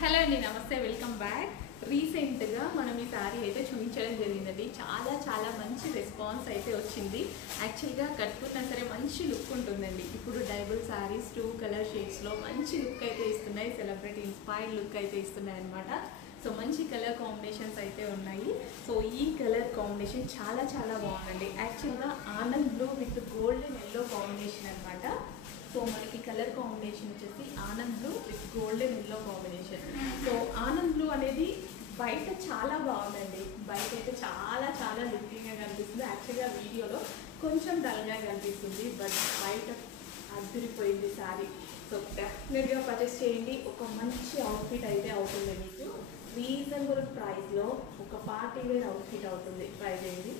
Hello అండి, నమస్తే, welcome back. రీసెంట్గా మనం ఈ శారీ అయితే చూపించడం జరిగిందండి. చాలా మంచి రెస్పాన్స్ అయితే వచ్చింది. యాక్చువల్గా కట్టుకున్నా సరే మంచి లుక్ ఉంటుందండి. ఇప్పుడు డైబుల్ శారీస్ 2 కలర్ షేడ్స్లో మంచి లుక్ అయితే ఇస్తున్నాయి. సెలబ్రిటీ ఇన్స్పైర్డ్ లుక్ అయితే ఇస్తున్నాయి అనమాట. సో మంచి కలర్ కాంబినేషన్స్ అయితే ఉన్నాయి. సో ఈ కలర్ కాంబినేషన్ చాలా బాగుందండి. యాక్చువల్గా Anand blue with golden yellow combination అనమాట. సో మనకి కలర్ కాంబినేషన్ వచ్చేసి Anand blue with golden yellow combination. So Anand blue అనేది బయట చాలా బాగుందండి. బయట అయితే చాలా లుకింగ్గా కనిపిస్తుంది. యాక్చువల్గా వీడియోలో కొంచెం డల్గా కనిపిస్తుంది, బట్ బయట అదిరిపోయింది శారీ. సో డెఫినెట్గా పర్చేస్ చేయండి. ఒక మంచి అవుట్ఫిట్ అయితే అవుతుంది మీకు. రీజనబుల్ ప్రైస్లో ఒక పార్టీ వేర్ అవుట్ఫిట్ అవుతుంది. ట్రై చేయండి.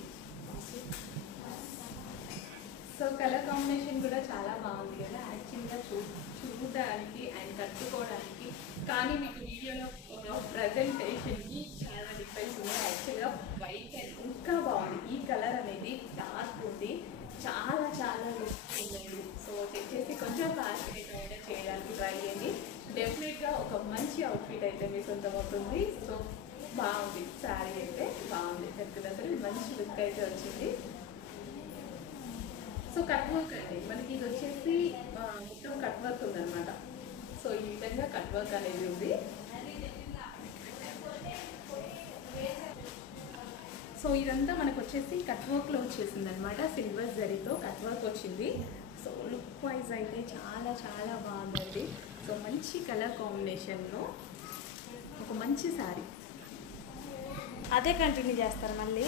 సో కలర్ కాంబినేషన్ కూడా చాలా బాగుంది కదా. యాక్చువల్గా చూడడానికి అండ్ కట్టుకోవడానికి, కానీ మీకు వీడియోలో ప్రజెంటేషన్కి చాలా డిఫరెన్స్ ఉంది. యాక్చువల్గా వైట్ ఇంకా బాగుంది. ఈ కలర్ అనేది డార్క్ ఉంది, చాలా లుక్ ఉందండి. సో చెక్ చేసి కొంచెం ఫాస్ట్ అయితే చేయడానికి ట్రై చేయండి. డెఫినెట్గా ఒక మంచి అవుట్ఫిట్ అయితే మీ సొంతం అవుతుంది. సో బాగుంది, శారీ అయితే బాగుంది. చెప్తున్నా సరే మంచి లుక్ అయితే వచ్చింది. సో కట్ వర్క్ అండి మనకి ఇది వచ్చేసి మొత్తం కట్ వర్క్ ఉందన్నమాట. సో ఈ విధంగా కట్ వర్క్ అనేది ఉంది. సో ఇదంతా మనకు వచ్చేసి కట్ వర్క్లో వచ్చేసింది అనమాట. సిల్వర్ జరీతో కట్ వర్క్ వచ్చింది. సో లుక్ వైజ్ అయితే చాలా బాగుందండి. సో మంచి కలర్ కాంబినేషన్లో ఒక మంచి శారీ. అదే కంటిన్యూ చేస్తారు మళ్ళీ.